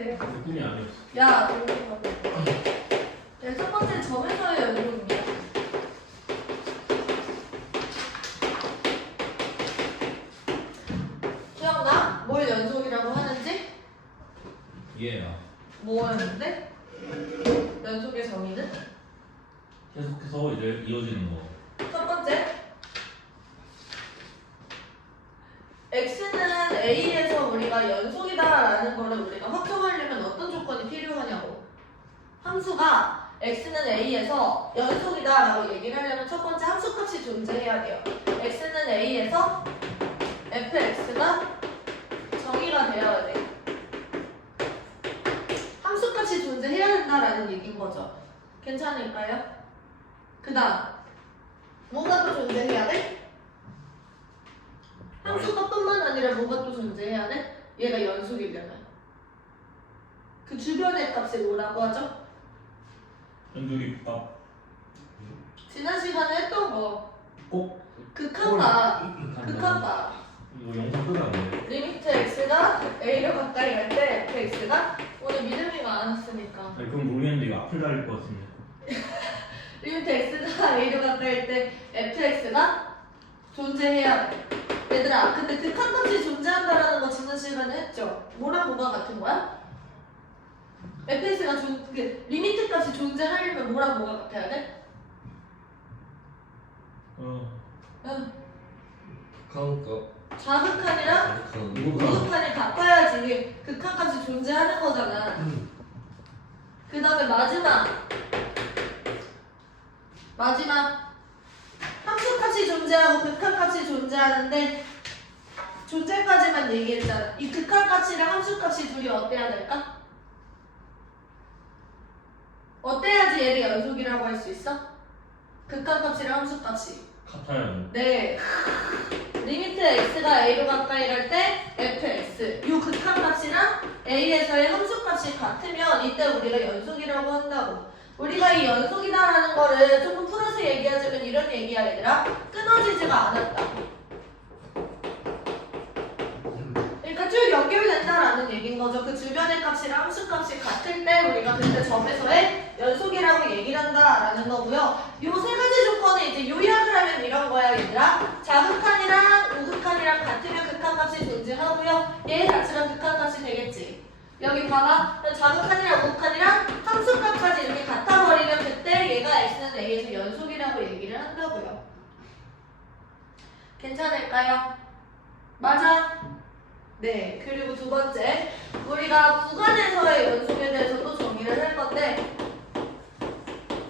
돼요. 느낌이 아니었어. 야, 첫 번째 점에서의 연속입니다. 기억나? 뭘 연속이라고 하는지? 이해야. 뭐였는데? 연속의 정의는? 계속해서 이제 이어지는 거. 첫 번째, x는 a에서 우리가 연속이다라는 거를 우리가 확정하려면 어떤 조건이 필요하냐고. 함수가 x는 a에서 연속이다라고 얘기를 하려면 첫 번째 함수값이 존재해야 돼요. x는 a에서 fx가 정의가 되어야 돼. 함수값이 존재해야 된다라는 얘기인 거죠. 괜찮을까요? 그 다음 뭐가 또 존재해야 돼? 함수값뿐만 아니라 뭐가 또 존재해야 돼? 얘가 연속이려면 그 주변의 값이 뭐라고 하죠? 연속이 딱 지난 시간에 했던 거 꼭 극한가 극한가 이거 영상 끄면 안 돼. 리미트 x가 a로 가까이 갈 때 fx가 오늘 믿음이가 안 왔으니까 아니, 그럼 모르겠는데 이거 앞을 달릴 것 같은데. 리미트 x가 a로 가까이 갈 때 fx가 존재해야 돼. 얘들아 근데 극한값이 존재한다라는 거 지난 시간에 했죠? 뭐랑 뭐가 같은 거야? fx가 리미트 값이 존재하려면 뭐랑 뭐가 같아야 돼? 응. 극한값 좌극한이랑 이거가 우극한이 같아야지 극한값이 존재하는 거잖아. 그 다음에 마지막 함수값이 존재하고 극한값이 존재하는데 존재까지만 얘기했잖아. 이 극한값이랑 함수값이 둘이 어때야 될까? 어때야지 얘를 연속이라고 할 수 있어? 극한값이랑 함수값이 같아야 돼. 네. 리미트 x가 a로 가까이 갈 때 fx 요 극한값이랑 a에서의 함수값이 같으면 이때 우리가 연속이라고 한다고. 우리가 이 연속이다라는 거를 조금 풀어서 얘기하자면 이런 얘기야 얘들아. 끊어지지가 않았다. 그러니까 쭉 연결된다라는 얘기인 거죠. 그 주변의 값이랑 함수값이 같을 때 우리가 그때 점에서의 연속이라고 얘기를 한다라는 거고요. 요 세 가지 조건을 이제 요약을 하면 이런 거야 얘들아. 좌극한이랑 우극한이랑 같으면 극한값이 존재하고요. 얘 자체랑 극한값이 되겠지. 여기 봐봐. 좌극한이랑 우극한이랑 함수값까지 이렇게 같아버리면 그때 얘가 x는 a에서 연속이라고 얘기를 한다고요. 괜찮을까요? 맞아? 네. 그리고 두 번째, 우리가 구간에서의 연속에 대해서도 정의를 할 건데,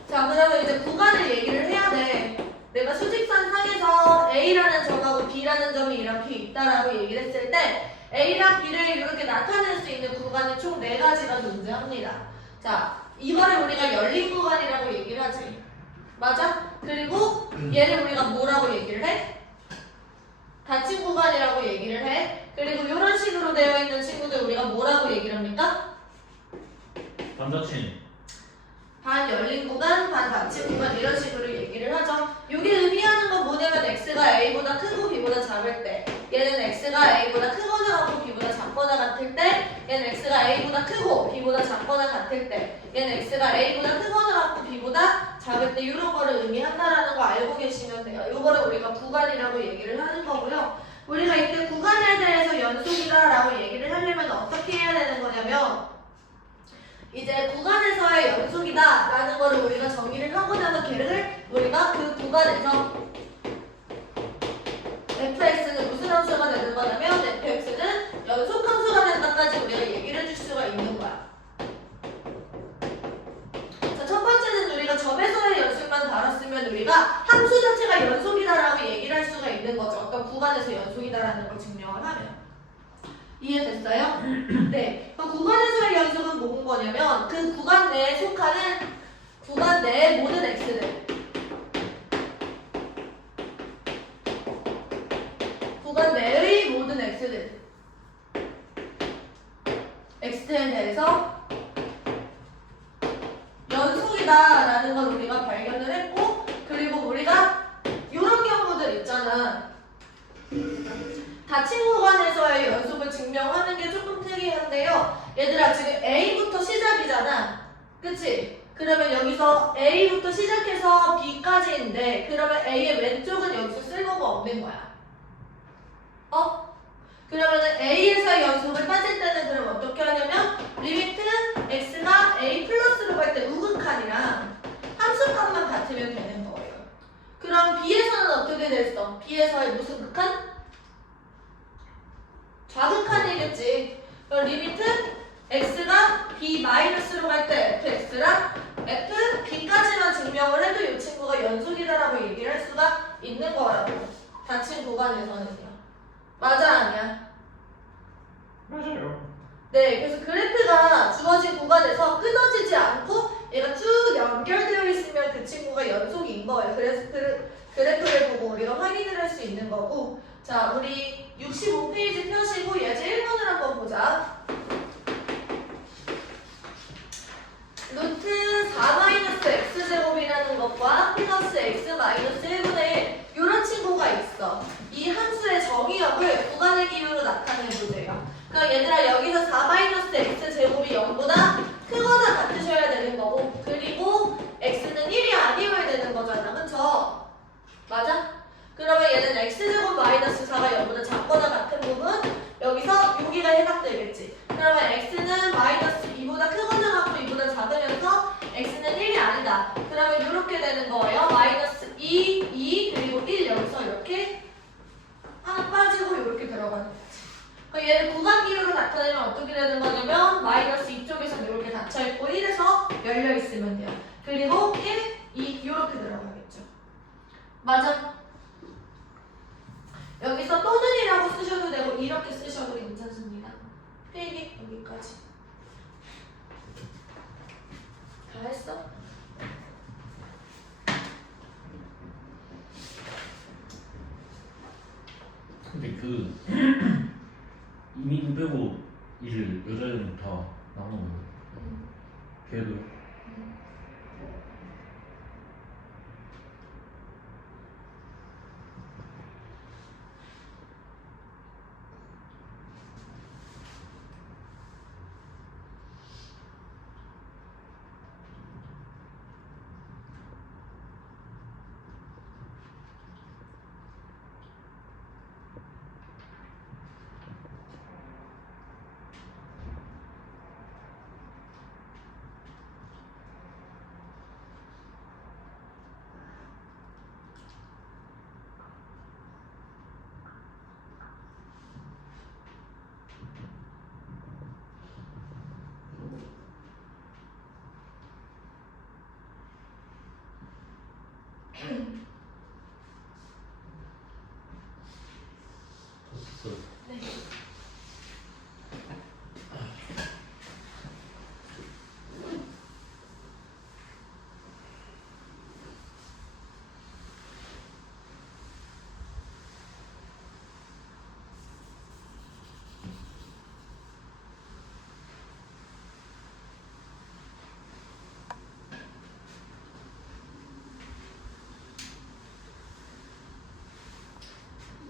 자 그러면 이제 구간을 얘기를 해야 돼. 내가 수직선 상에서 A라는 점하고 B라는 점이 이렇게 있다라고 얘기를 했을 때 A랑 B를 이렇게 나타낼 수 있는 구간이 총 4가지가 존재합니다. 자, 이거를 우리가 열린 구간이라고 얘기를 하지. 맞아? 그리고 얘를 우리가 뭐라고 얘기를 해? 닫힌 구간이라고 얘기를 해. 그리고 이런 식으로 되어 있는 친구들 우리가 뭐라고 얘기를 합니까? 반자친. 반 열린 구간, 반 닫힌 구간 이런 식으로 얘기를 하죠. 이게 의미하는 건 뭐냐면 x가 a보다 크고 b보다 작을 때 얘는 x가 a보다 크거나 같고 b보다 작거나 같을 때 얘는 x가 a보다 크고 b보다 작거나 같을 때 얘는 x가 a보다 크거나 같고 b보다 작을 때 이런 거를 의미한다라는 거 알고 계시면 돼요. 이거를 우리가 구간이라고 얘기를 하는 거고요. 우리가 이때 구간에 대해서 연속이다라고 얘기를 하려면 어떻게 해야 되는 거냐면 이제 구간에서의 연속이다 라는 거를 우리가 정의를 하고 나서 걔를 우리가 그 구간에서 fx는 무슨 함수가 되는 거냐면 fx는 연속 함수가 된다까지 우리가 얘기를 해줄 수가 있는 거야. 자, 첫 번째는 우리가 점에서의 연속만 다뤘으면 우리가 함수 자체가 연속이다라고 얘기를 할 수가 있는 거죠. 어떤 구간에서 연속이다라는 걸 증명을 하면. 이해됐어요? 네. 그럼 구간에서의 연속은 뭔 거냐면 그 구간 내에 속하는 구간 내의 모든 x들. 구간 내의 모든 x들. x에 대해서 연속이다라는 걸 우리가 발견을 했고 그리고 우리가 이런 경우들 있잖아. 닫힌 구간에서의 연속을 증명하는 게 조금 특이한데요. 얘들아 지금 그치? 그러면 여기서 A부터 시작해서 B까지인데 그러면 A의 왼쪽은 여기서 쓸모가 없는 거야. 그러면은 A에서의 연속을 따질 때는 그럼 어떻게 하냐면 리미트 x가 A 플러스로 갈 때 우극한이랑 함수값만 같으면 되는 거예요. 그럼 B에서는 어떻게 됐어? B에서의 무슨 극한? 좌극한이겠지. 그럼 리미트 x가 b 마이너스로 갈 때 fx랑 f b까지만 증명을 해도 이 친구가 연속이다라고 얘기를 할 수가 있는 거라고. 닫힌 구간에서는요. 맞아 아니야? 맞아요. 네, 그래서 그래프가 주어진 구간에서 끊어지지 않고 얘가 쭉 연결되어 있으면 그 친구가 연속인 거예요. 그래서 그래프를 보고 우리가 확인을 할 수 있는 거고. 자, 우리 65페이지 펴시고 예제 1번을 한번 보자. 루트 4-x제곱이라는 것과 플러스 x 마이너스 1분의 1 이런 친구가 있어. 이 함수의 정의역을 구간의 기호로 나타내보세요. 그럼 얘들아 여기서 4-x제곱이 0보다 크거나 같으셔야 되는 거고 그리고 x는 1이 아니어야 되는 거잖아. 그쵸? 맞아? 그러면 얘는 x제곱 마이너스 4가 0보다 작거나 같은 부분 여기서 여기가 해당되겠지. 그러면 x는 마이너스 2보다 크거나 같고 2보다 작으면서 x는 1이 아니다. 그러면 이렇게 되는 거예요. 마이너스 2, 2 그리고 1 여기서 이렇게 하나 빠지고 이렇게 들어가는 거지. 그럼 얘를 구간기호로 나타내면 어떻게 되는 거냐면 마이너스 이쪽에서 이렇게 닫혀있고 1에서 열려있으면 돼요. 그리고 1, 2 이렇게 들어가겠죠. 맞아? 여기서 또는이라고 쓰셔도 되고 이렇게 쓰셔도 괜찮습니다. 필기 여기까지. 다 했어? 근데 그 이민우 빼고 이제 여자애들은 다 나오는 거예요. 걔도 네.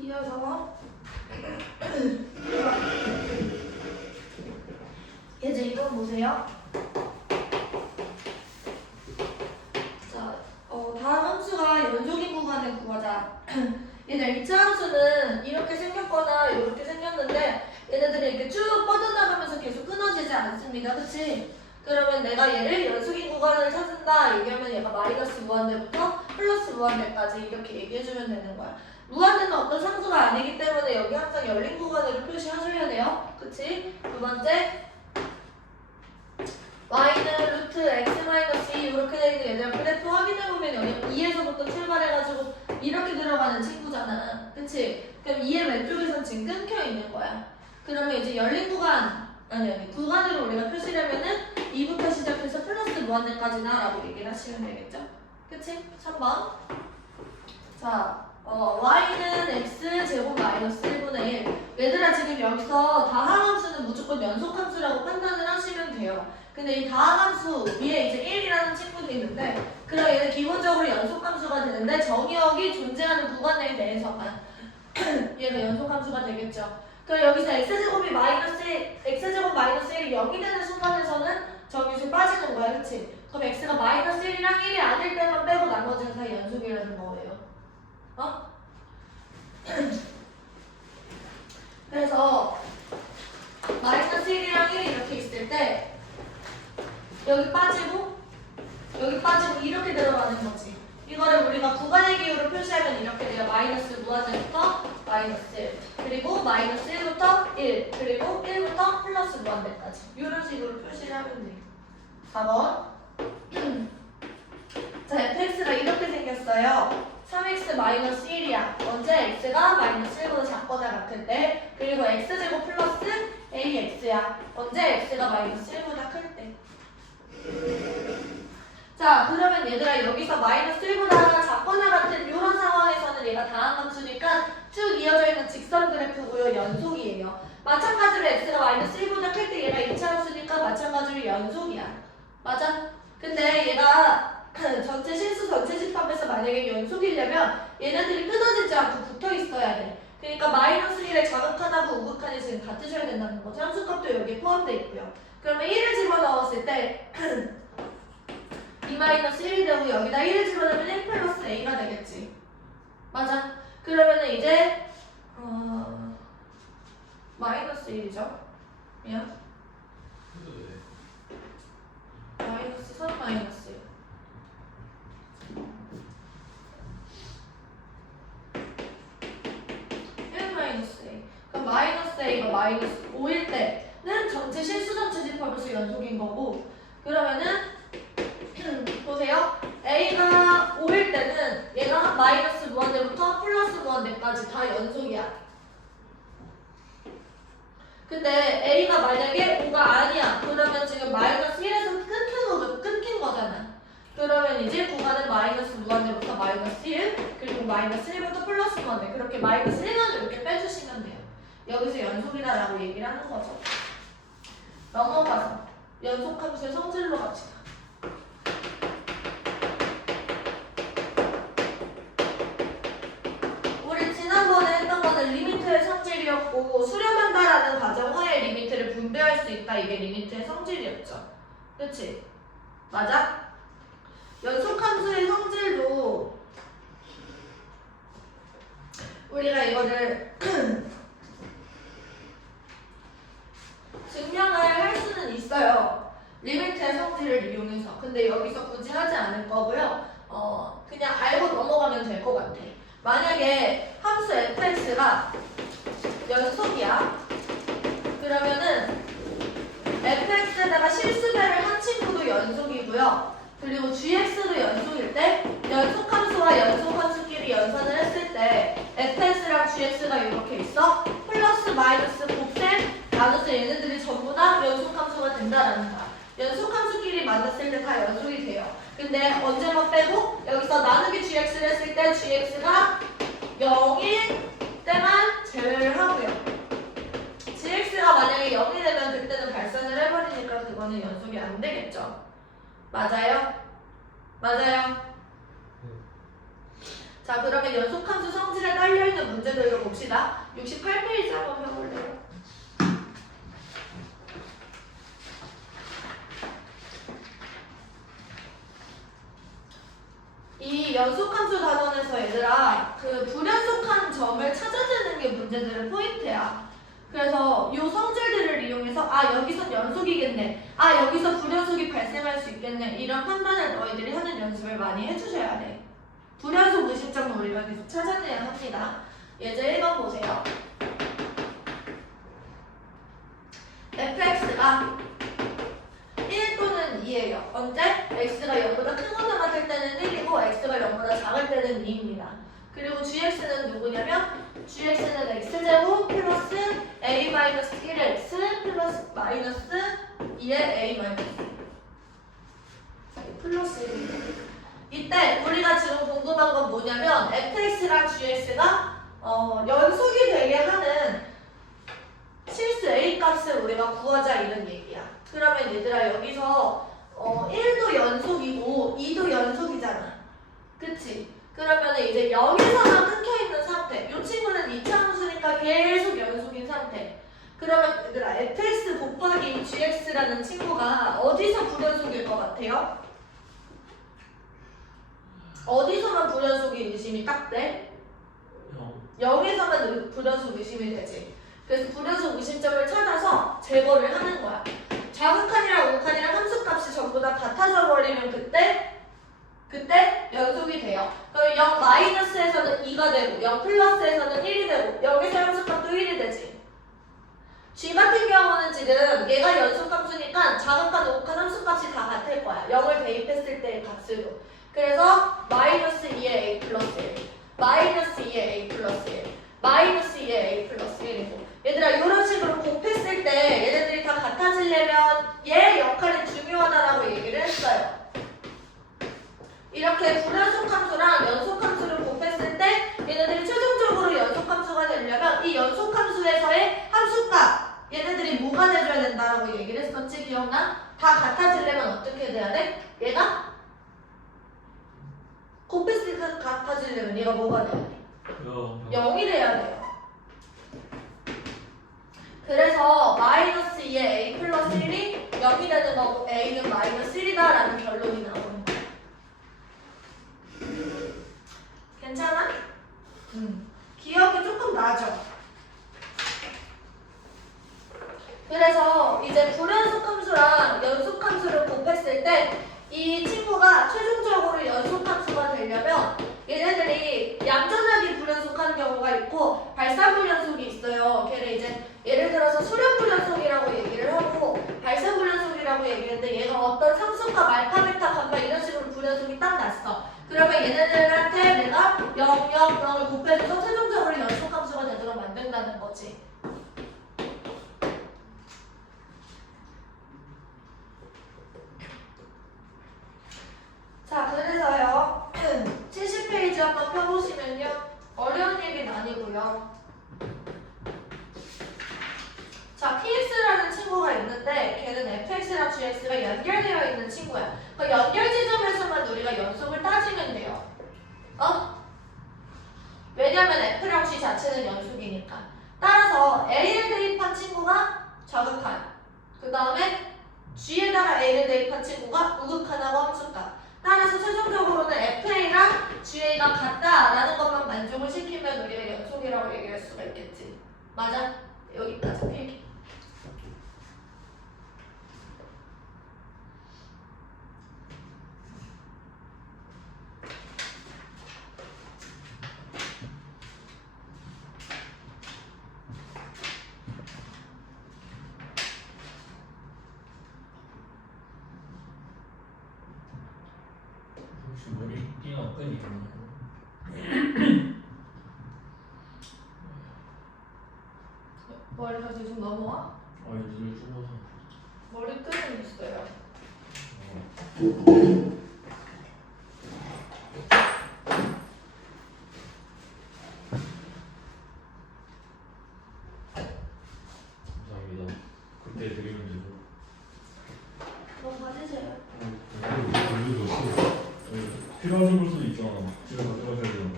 이어서 예제 이번 보세요. 자, 다음 함수가 연속인 구간을 구하자. 얘들 2차 함수는 이렇게 생겼거나 이렇게 생겼는데 얘네들이 이렇게 쭉 뻗어나가면서 계속 끊어지지 않습니다. 그치? 그러면 내가 얘를 연속인 구간을 찾는다 얘기하면 얘가 마이너스 무한대부터 플러스 무한대까지 이렇게 얘기해주면 되는 거야. 무한대는 어떤 상수가 아니기 때문에 여기 항상 열린 구간으로 표시하셔야 돼요. 그치? 두 번째 y는 루트 x-2 이렇게 되어 있는 얘들 그래프 확인해보면 여기 2에서부터 출발해가지고 이렇게 들어가는 친구잖아. 그치? 그럼 2의 왼쪽에선 지금 끊겨 있는 거야. 그러면 이제 열린 구간 아니 구간으로 우리가 표시하려면은 2부터 시작해서 플러스 무한대까지나 라고 얘기를 하시면 되겠죠? 그치? 3번 자 y는 x제곱 마이너스 1분의 1 얘들아 지금 여기서 다항함수는 무조건 연속함수라고 판단을 하시면 돼요. 근데 이 다항함수 위에 이제 1이라는 친구도 있는데 그럼 얘는 기본적으로 연속함수가 되는데 정의역이 존재하는 구간 내에 대해서만 얘가 연속함수가 되겠죠. 그럼 여기서 x제곱 마이너스 1이 0이 되는 순간에서는 정의수 빠지는 거야, 그치? 그럼 x가 마이너스 1이랑 1이 아닐 때만 빼고 나머지는 다 연속이라는 거예요. 어? 그래서 마이너스 1이랑 1이 이렇게 있을 때 여기 빠지고 이렇게 들어가는 거지. 이거를 우리가 구간의 기호로 표시하면 이렇게 돼요. 마이너스 무한대부터 마이너스 1 그리고 마이너스 1부터 1 그리고 1부터 플러스 무한대까지 이런 식으로 표시를 하면 돼요. 4번 자 fx가 이렇게 생겼어요. 3x 마이너스 1이야. 언제 x가 마이너스 1보다 작거나 같을 때. 그리고 x제곱 플러스 ax야. 언제 x가 마이너스 1보다 클 때. 자 그러면 얘들아 여기서 마이너스 1보다 작거나 같은 이런 상황에서는 얘가 다항함수니까 쭉 이어져 있는 직선 그래프고요. 연속이에요. 마찬가지로 x가 마이너스 1보다 클 때 얘가 이차함수니까 마찬가지로 연속이야. 맞아? 근데 얘가 전체 실수 전체 집합에서 만약에 연속이려면 얘네들이 끊어지지 않고 붙어 있어야 돼. 그러니까 마이너스 1의 자극하나고 우극한이 지금 같으셔야 된다는 거죠. 함수값도 여기에 포함되어 있고요. 그러면 1을 집어넣었을 때 2 마이너스 1이 되고 여기다 1을 집어넣으면 1 플러스 a가 되겠지. 맞아? 그러면은 이제 마이너스 1이죠. 미안. 마이너스 3 마이너스 1 마이너스 a. 그럼 마이너스 a가 마이너스 5일 때는 전체 실수 전체 집합에서 연속인 거고 그러면은 보세요. a가 5일 때는 얘가 마이너스 무한대부터 플러스 무한대까지 다 연속이야. 근데 a가 만약에 5가 아니야. 그러면 지금 마이너스 1에서 끊긴 거잖아. 그러면 이제 구간은 마이너스 무한대부터 마이너스 1 그리고 마이너스 1부터 플러스 무한대 그렇게 마이너스 1만 이렇게 빼주시면 돼요. 여기서 연속이다라고 얘기를 하는 거죠. 넘어가서 연속함수의 성질로 갑시다. 우리 지난번에 했던 거는 리미트의 성질이었고 수렴한다라는 가정하에 리미트를 분배할 수 있다. 이게 리미트의 성질이었죠. 그치? 맞아? 연속함수의 성질도 우리가 이거를 증명을 할 수는 있어요. 리미트의 성질을 이용해서. 근데 여기서 굳이 하지 않을 거고요. 그냥 알고 넘어가면 될 것 같아. 만약에 함수 fx가 연속이야. 그러면은 fx에다가 실수배를 한 친구도 연속이고요. 그리고 gx도 연속일 때 연속함수와 연속함수끼리 연산을 했을 때 fx랑 gx가 이렇게 있어. 플러스 마이너스 곱셈 나눠서 얘네들이 전부 다 연속함수가 된다라는 거야. 연속함수끼리 만났을 때 다 연속이 돼요. 근데 언제만 빼고 여기서 나누기 gx를 했을 때 gx가 0일 때만 제외를 하고요. gx가 만약에 0이 되면 그때는 발산을 해버리니까 그거는 연속이 안 되겠죠. 맞아요? 맞아요? 자 그러면 연속함수 성질에 깔려있는 문제들로 봅시다. 68페이지 한번 펴볼래요? 이 연속함수 단원에서 얘들아 그 불연속한 점을 찾아내는 게 문제들의 포인트야. 그래서 이 성질들을 이용해서 아 여기선 연속이겠네, 아 여기서 불연속이 발생할 수 있겠네, 이런 판단을 너희들이 하는 연습을 많이 해주셔야 돼. 불연속 의심점은 우리가 계속 찾아내야 합니다. 예제 1번 보세요. fx가 1 또는 2예요. 언제? x가 0보다 큰 것만 같을 때는 1이고 x가 0보다 작을 때는 2입니다. 그리고 gx는 누구냐면 gx는 x제곱 플러스 a 마이너스 1x 플러스 마이너스 2의 a 마이너스 플러스 1입니다. 이때 우리가 지금 궁금한 건 뭐냐면 fx랑 gx가 연속이 되게 하는 실수 a 값을 우리가 구하자 이런 얘기야. 그러면 얘들아 여기서 1도 연속이고 2도 연속이잖아. 그치? 그러면 이제 0에서만 끊겨있는 상태. 이 친구는 2차 함수니까 계속 연속인 상태. 그러면 얘들아 fx 곱하기 이 gx라는 친구가 어디서 불연속일 것 같아요? 어디서만 불연속이 의심이 딱 돼? 0에서만 불연속 의심이 되지. 그래서 불연속 의심점을 찾아서 제거를 하는 거야. 자극한이랑 우극한이랑 함수값이 전부 다 같아져 버리면 그때 연속이 돼요. 그럼 0 마이너스에서는 2가 되고 0 플러스에서는 1이 되고 여기서 함수값도 1이 되지. G 같은 경우는 지금 얘가 연속함수니까 자극한 우극한 함수값이 다 같을 거야. 0을 대입했을 때의 값으로. 그래서 마이너스 2의 a 플러스 1, 마이너스 2의 a 플러스 1, 마이너스 2의 a 플러스 1이고 얘들아 이런 식으로 곱했을 때 얘네들이 다 같아지려면 얘 역할이 중요하다라고 얘기를 했어요. 이렇게 불연속 함수랑 연속 함수를 곱했을 때 얘네들이 최종적으로 연속 함수가 되려면 이 연속 함수에서의 함수값 얘네들이 뭐가 돼줘야 된다라고 얘기를 했었지. 기억나? 다 같아지려면 어떻게 돼야 돼? 얘가 곱했을 때 같아지려면 얘가 뭐가 돼야 돼? 0이 돼야 돼요. 그래서 마이너스 2의 a 플러스 1이 0이 되는 거고 a는 마이너스 1이다 라는 결론이 나오는 거야. 괜찮아? 기억이 조금 나죠? 그래서 이제 불연속 함수랑 연속 함수를 곱했을 때 이 친구가 최종적으로 연속 함수가 되려면 얘네들이 얌전하게 불연속한 경우가 있고 발산불연속이 있어요. 걔를 이제 예를 들어서 수렴불연속이라고 얘기를 하고 발산불연속이라고 얘기했는데 얘가 어떤 상수값 알파, 베타, 감마 이런 식으로 불연속이 딱 났어. 그러면 얘네들한테 내가 0, 0, 0을 곱해줘서 최종적으로 연속 함수가 되도록 만든다는 거지. 자, 그래서요 70페이지 한번 펴보시면요 어려운 얘기는 아니고요. 자, px라는 친구가 있는데 걔는 fx랑 gx가 연결되어 있는 친구야. 그 연결 지점에서만 우리가 연속을 따지면 돼요. 왜냐면 f랑 g 자체는 연속이니까. 따라서 a를 대입한 친구가 자극한, 그 다음에 g에다가 a를 대입한 친구가 우극한하고 함수값. 따라서 최종적으로는 FA랑 GA가 같다라는 것만 만족을 시키면 우리가 연속이라고 얘기할 수가 있겠지. 맞아? 여기까지 필기. 혹시 머리띠나 끈이 있나요? 머리가 계속 넘어와? 눈을 좁아서. 머리끈은 있어요. 감사합니다. 그때 드리면 되고. 그럼 받으세요. 필요하신 걸 수도 있잖아. 집에 가져가셔야 되는 거.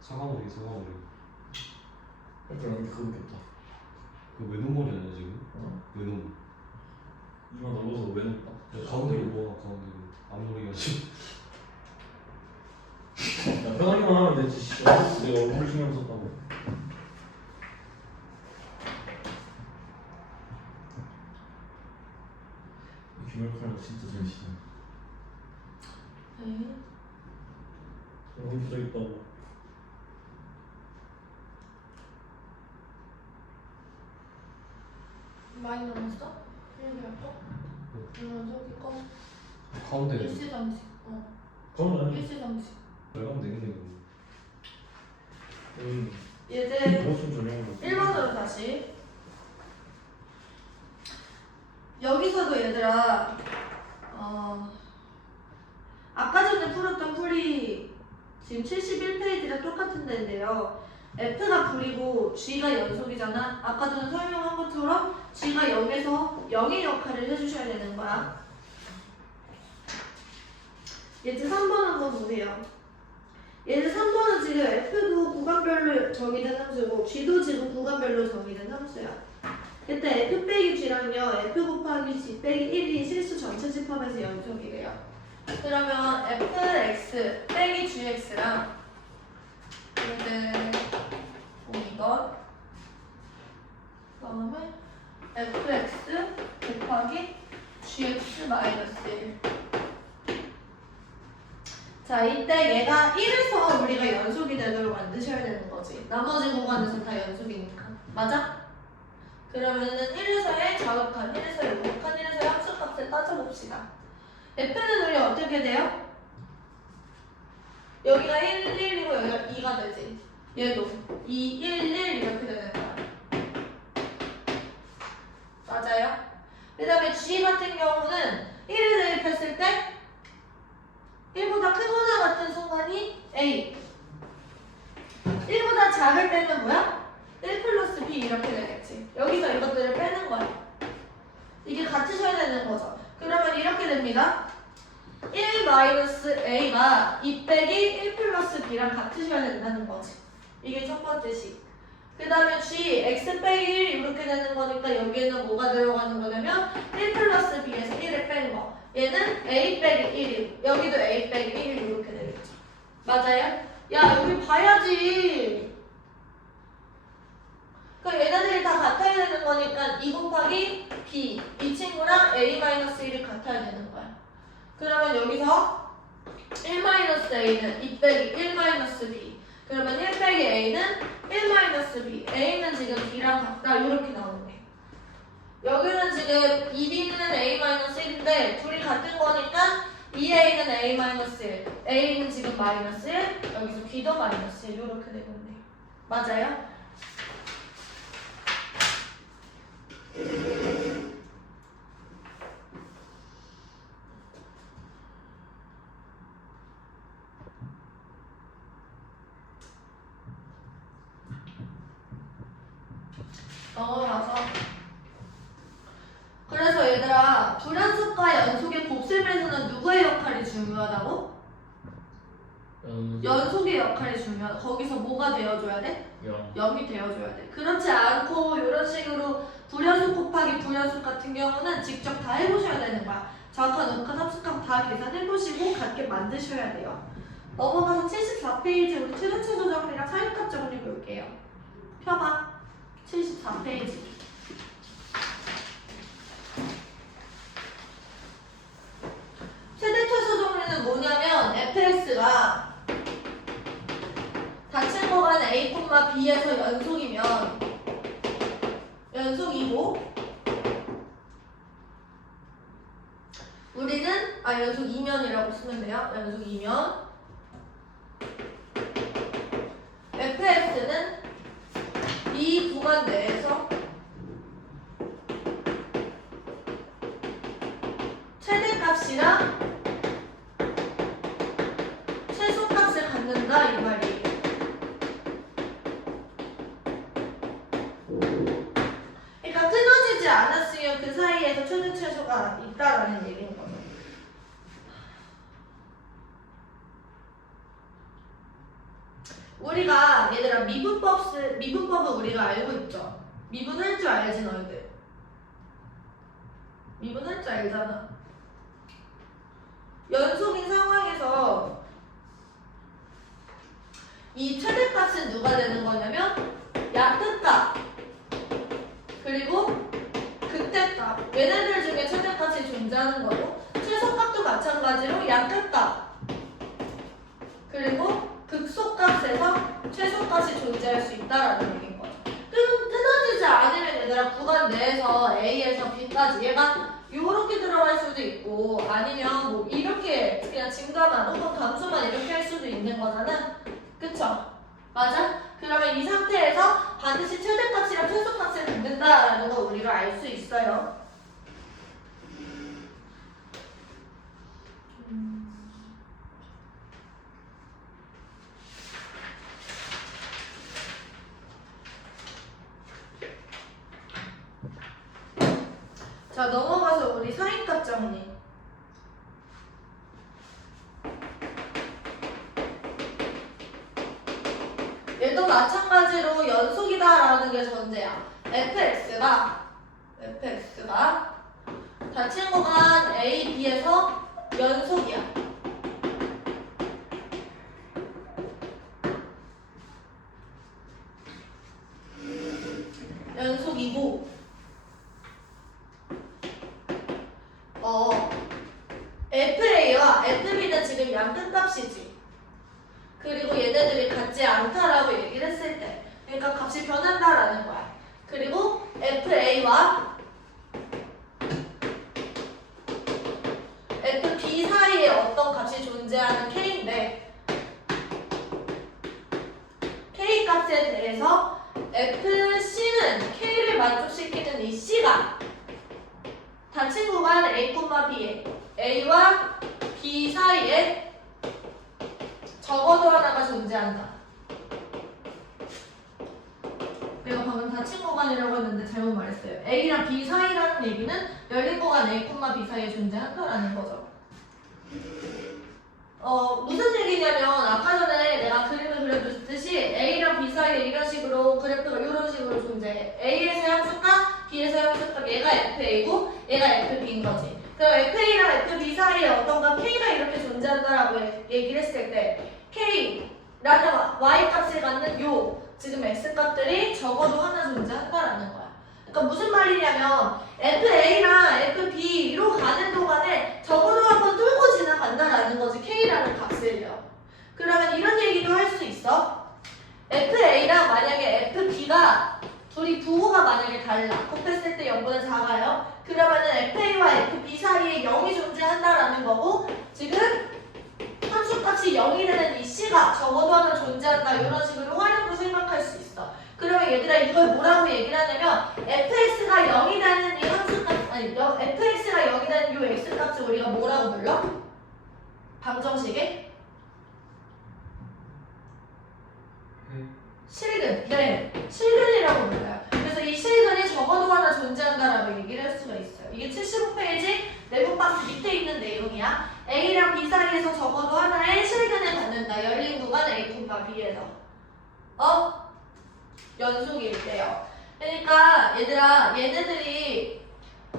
사과머리. 일단 그거겠다. 그 외눈머리 아니야 지금? 외눈. 이마 넓어서 왜 높다? 가운데로 모아 가운데로. 앞머리가 지금. 야, 편하게만 하면 되지. 씨. 내가 얼굴 신경 썼다고. 김열칼 진짜 재밌어. 네. 얼굴 써 있다고. 많이 남았어? 필기할 거? 저기 거. 가운데. 일시정지. 그건 아니. 일시정지. 들어가면 되겠네 그럼. 이제 무슨 전형으로? 1번으로 다시. 여기서도 얘들아 아까 전에 풀었던 풀이 지금 71페이지랑 똑같은 데인데요. F가 불이고 G가 연속이잖아. 아까 전에 설명한 것처럼 G가 0에서 0의 역할을 해주셔야 되는 거야. 예제 3번 한번 보세요. 예제 3번은 지금 F도 구간별로 정의된 함수고 G도 지금 구간별로 정의된 함수야. 그때 F 빼기 G랑요 F 곱하기 G 빼기 1이 실수 전체 집합에서 연속이래요. 그러면 fx 빼기 gx랑 이제 2번 그다음에 fx 곱하기 gx 마이너스 1. 자, 이때 얘가 1에서 우리가 연속이 되도록 만드셔야 되는 거지. 나머지 구간에서 다 연속이니까. 맞아? 그러면은 1에서의 자극한, 1에서의 우극한, 1에서의 합수값을 따져봅시다. f는 우리 어떻게 돼요? 여기가 1, 1이고 여기가 2가 되지. 얘도 2, 1, 1 이렇게 되는 거야. 맞아요? 그 다음에 G 같은 경우는 1을 대입했을 때 1보다 크거나 같은 순간이 A. 1보다 작을 때는 뭐야? 1 플러스 B 이렇게 되겠지. 여기서 이것들을 빼는 거야. 이게 같으셔야 되는 거죠. 그러면 이렇게 됩니다. 1 마이너스 A가 2 빼기 1 플러스 B랑 같으셔야 된다는 거지. 이게 첫 번째 식. 그 다음에 G, X 빼기 1 이렇게 되는 거니까 여기에는 뭐가 들어가는 거냐면 1 플러스 B에서 1을 뺀 거. 얘는 A 빼기 1이 여기도 A 빼기 1 이렇게 되겠죠. 맞아요? 야, 여기 봐야지. 그럼 얘네들이 다 같아야 되는 거니까 2 곱하기 B 이 친구랑 A-1이 같아야 되는 거야. 그러면 여기서 1-A는 2 빼기 1-B. 그러면 1 빼기 A는 1-B. A는 지금 B랑 같다. 이렇게 나오는 게. 여기는 지금 2B는 A-1인데 둘이 같은 거니까 2A는 A-1. A는 지금 마이너스 1. 여기서 B도 마이너스 1. 이렇게 되겠네. 맞아요? 넘어가서 그래서 얘들아 불연속과 연속의 곱셈에서는 누구의 역할이 중요하다고? 연속의 역할이 중요하다. 거기서 뭐가 되어줘야 돼? 0이 되어줘야 돼. 그렇지 않고 이런 식으로 불연속 곱하기 불연속 같은 경우는 직접 다 해보셔야 되는 거야. 정확한 우극한 합숙함 다 계산해보시고 같게 만드셔야 돼요. 넘어가서 74페이지 우리 최대체조 정리랑 사인값 정리 볼게요. 펴봐. 74페이지. 최대 최소 정리는 뭐냐면 fx가 닫힌 거간 a, b에서 연속이면 연속이고 우리는 연속 2면이라고 쓰면 돼요. 연속 2면 fx는 이 구간 내에서 최대값이랑 최소값을 갖는다 이 말이에요. 그러니까 끊어지지 않았으면 그 사이에서 최대 최소가 있다라는 얘기인 거죠. 우리가 얘들아 미분법은 우리가 알고 있죠. 미분할 줄 알지 너희들. 미분할 줄 알잖아. 연속인 상황에서 이 최대값은 누가 되는 거냐면 약끝값 그리고 극대값 얘네들 중에 최대값이 존재하는 거고 최소값도 마찬가지로 약끝값 그리고 극소값에서 최소값이 존재할 수 있다라는 얘기인 거죠. 끊어지지 않으면 얘들아 구간 내에서 A에서 B까지 얘가 요렇게 들어갈 수도 있고 아니면 뭐 이렇게 그냥 증가만 혹은 감소만 이렇게 할 수도 있는 거잖아. 그쵸? 맞아? 그러면 이 상태에서 반드시 최대값이랑 최소값을 갖는다라는 거 우리가 알 수 있어요. 자, 넘어가서 우리 사인값 정리. 얘도 마찬가지로 연속이다라는 게 전제야. fx가 fx가 닫힌 구간 A, B에서 연속이야. 연속이고 FA와 FB는 지금 양 끝값이지. 그리고 얘네들이 같지 않다라고 얘기를 했을 때 그러니까 값이 변한다라는 거야. 그리고 FA와 FB 사이에 어떤 값이 존재하는 K인데 K 값에 대해서 FC는 K를 만족시키는 이 C가 닫힌 구간 A, B에 A와 B 사이에 적어도 하나가 존재한다. 내가 방금 닫힌 구간이라고 했는데 잘못 말했어요. A랑 B 사이라는 얘기는 열린 구간 A, B 사이에 존재한다라는 거죠. 무슨 얘기냐면 아까 전에 내가 그림을 그려줬듯이 A랑 B 사이에 이런 식으로 그래프가 이런 식으로 존재해. A에서 함수값, B에서 함수값, 얘가 FA고 얘가 FB인 거지. 그럼 FA랑 FB 사이에 어떤가 K가 이렇게 존재한다라고 얘기를 했을 때 K라는 Y값을 갖는 요 지금 X값들이 적어도 하나 존재한다라는 거야. 그러니까 무슨 말이냐면 FA랑 FB로 가는 동안에 적어도 한번 뚫고 지나간다라는 거지. K라는 값을요. 그러면 이런 얘기도 할 수 있어. FA랑 만약에 FB가 둘이 부호가 만약에 달라. 곱했을 때 0보다 작아요. 그러면은 FA와 FB 사이에 0이 존재한다라는 거고 지금 함수값이 0이 되는 이 C가 적어도 하나 존재한다. 이런 식으로 활용도 생각할 수 있어. 그러면 얘들아 이걸 뭐라고 얘기를 하냐면 fx가 0이 되는 이 함수값 fx가 0이 되는 이 x값을 우리가 뭐라고 불러? 방정식의 실근. 네, 실근이라고 불러요. 그래서 이 실근이 적어도 하나 존재한다라고 얘기를 할 수가 있어요. 이게 75페이지 내부 박스 밑에 있는 내용이야. A랑 B 사이에서 적어도 하나의 실근을 갖는다. 열린 구간 A, B에서 연속일 때요. 그러니까 얘들아 얘네들이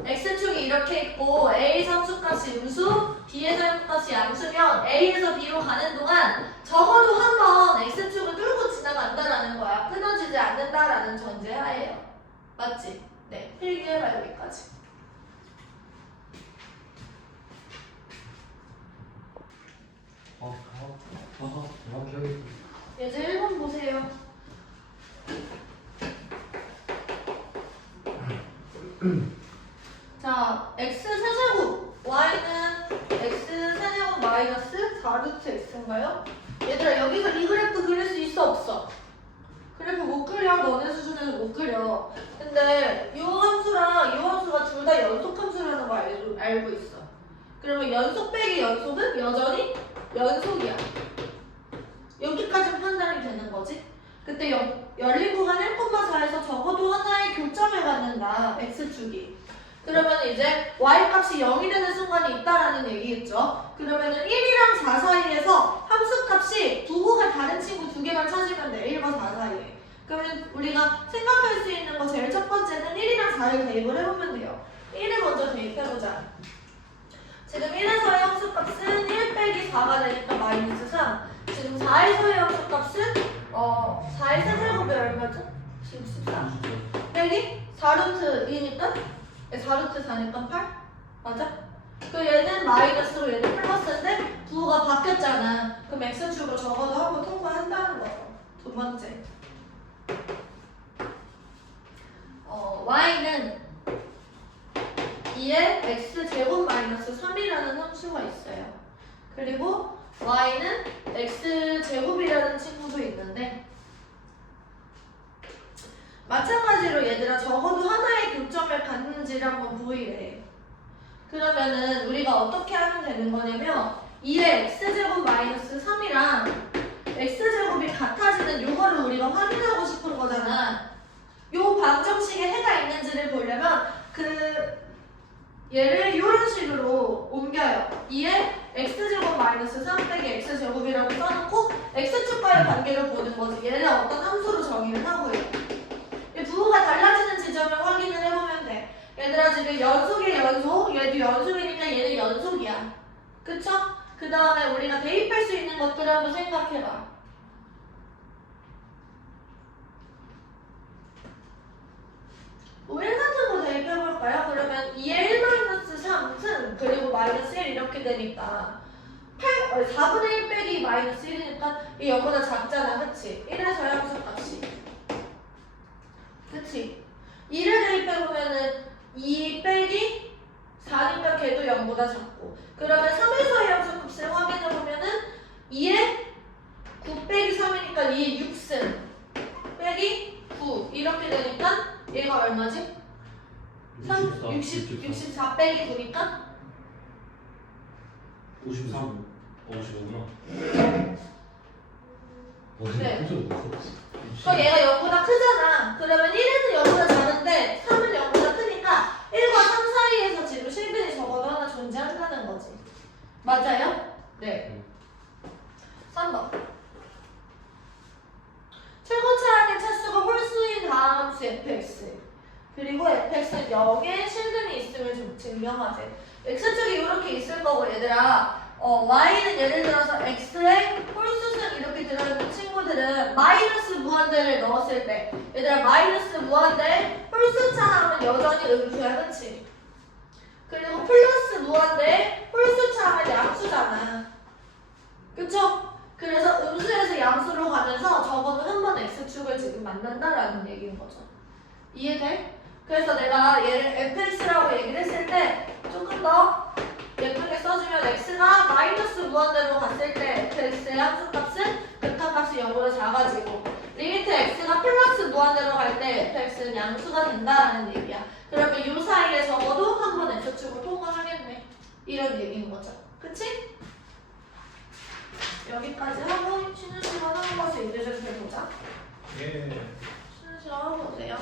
X축이 이렇게 있고 A 함수값이 음수, B에서 함수값이 양수면 A에서 B로 가는 동안 적어도 한 번 X축을 뚫고 지나간다라는 거야. 끊어지지 않는다라는 전제하에요. 맞지? 네, 필기해봐 여기까지. 정확히 하겠다. 예제 1번 보세요. 자, x 세제곱 y는 x 세제곱 마이너스 4루트 x인가요? 얘들아 여기서 이 그래프 그릴 수 있어 없어? 그래프 못 그려. 너네 수준에서 못 그려. 근데 이 함수랑 이 함수가 둘 다 연속 함수라는 거 알고 있어. 그러면 연속 빼기 연속은 여전히 연속이야. 여기까지 판단이 되는 거지. 그때 열린 구간 1,4에서 적어도 하나의 교점을 갖는다. x축이. 그러면 이제 y값이 0이 되는 순간이 있다라는 얘기겠죠. 그러면은 1이랑 4 사이에서 함수값이 부호가 다른 친구 두 개만 찾으면 돼. 1과 4 사이에. 그러면 우리가 생각할 수 있는 거 제일 첫 번째는 1이랑 4를 대입을 해보면 돼요. 1을 먼저 대입해보자. 지금 1에서의 함수값은 1 빼기 4가 되니까 마이너스 3. 지금 4에서의 함수값은 4의 세제곱이 얼마죠? 지금 14. 빼기 4루트 2니까 4루트 4니까 8? 맞아? 그 얘는 마이너스로 얘는 플러스인데 부호가 바뀌었잖아. 그럼 x축으로 적어도 한번 통과한다는 거죠. 두 번째. y는 2에 x제곱 마이너스 3이라는 함수가 있어요. 그리고 y는 x제곱이라는 친구도 있는데 마찬가지로 얘들아 적어도 하나의 교점을 갖는지를 한번 보이래. 그러면은 우리가 어떻게 하면 되는 거냐면 2의 x제곱 마이너스 3이랑 x제곱이 같아지는 요거를 우리가 확인하고 싶은 거잖아. 요 방정식에 해가 있는지를 보려면 얘를 이런 식으로 옮겨요. 2의 x제곱 마이너스 3 빼기 x제곱이라고 써놓고 x축과의 관계를 보는 거지. 얘를 어떤 함수로 정의를 하고요. 부호가 달라지는 지점을 확인을 해보면 돼. 얘도 연속이니까 얘는 연속이야. 그쵸? 그 다음에 우리가 대입할 수 있는 것들을 한번 생각해봐. 왜 같은 거 대입해볼까요? 그러면 2의 1-3승 그리고 마이너스 1 이렇게 되니까 4분의 1 빼기 마이너스 1이니까 이 0보다 작잖아. 그치? 1에서 함수값이. 그치? 2를 대입해보면은 2 빼기 4니까 걔도 0보다 작고 그러면 3에서의 함수값을 확인해보면은 2에 9 빼기 3이니까 2에 6승 빼기 9 이렇게 되니까 얘가 얼마지? 64 빼기 9니까 53. 55구나. 네. 그럼 얘가 0보다 크잖아. 그러면 1은 0보다 작은데 3은 0보다 크니까 1과 3 사이에서 지금 실근이 적어도 하나 존재한다는 거지. 맞아요? 네. 3번. 최고 차항의 차수가 홀수인 다음 함수 fx. 그리고 fx는 0에 실근이 있음을 좀 증명하세. x축이 이렇게 있을 거고 얘들아. y는 예를 들어서 x에 홀수승 이렇게 들어있는 친구들은 마이너스 무한대를 넣었을 때 얘들아 마이너스 무한대 홀수차 하면 여전히 음수야. 그치? 그리고 플러스 무한대 홀수차 하면 양수잖아. 그쵸? 그래서 음수에서 양수로 가면서 적어도 한 번 x축을 지금 만난다라는 얘기인 거죠. 이해돼? 그래서 내가 얘를 fx라고 얘기를 했을 때 조금 더 예쁘게 써주면 x가 마이너스 무한대로 갔을 때 fx의 함수값은 극한값이 0보다 작아지고 리미트 x가 플러스 무한대로 갈 때 fx는 양수가 된다라는 얘기야. 그러면 이 사이에 적어도 한 번 x축을 통과하겠네. 이런 얘기인 거죠. 그치? 여기까지 하고 쉬는 시간 한 번씩 이제 좀 해보자. 예. 쉬는 시간 하고 오세요.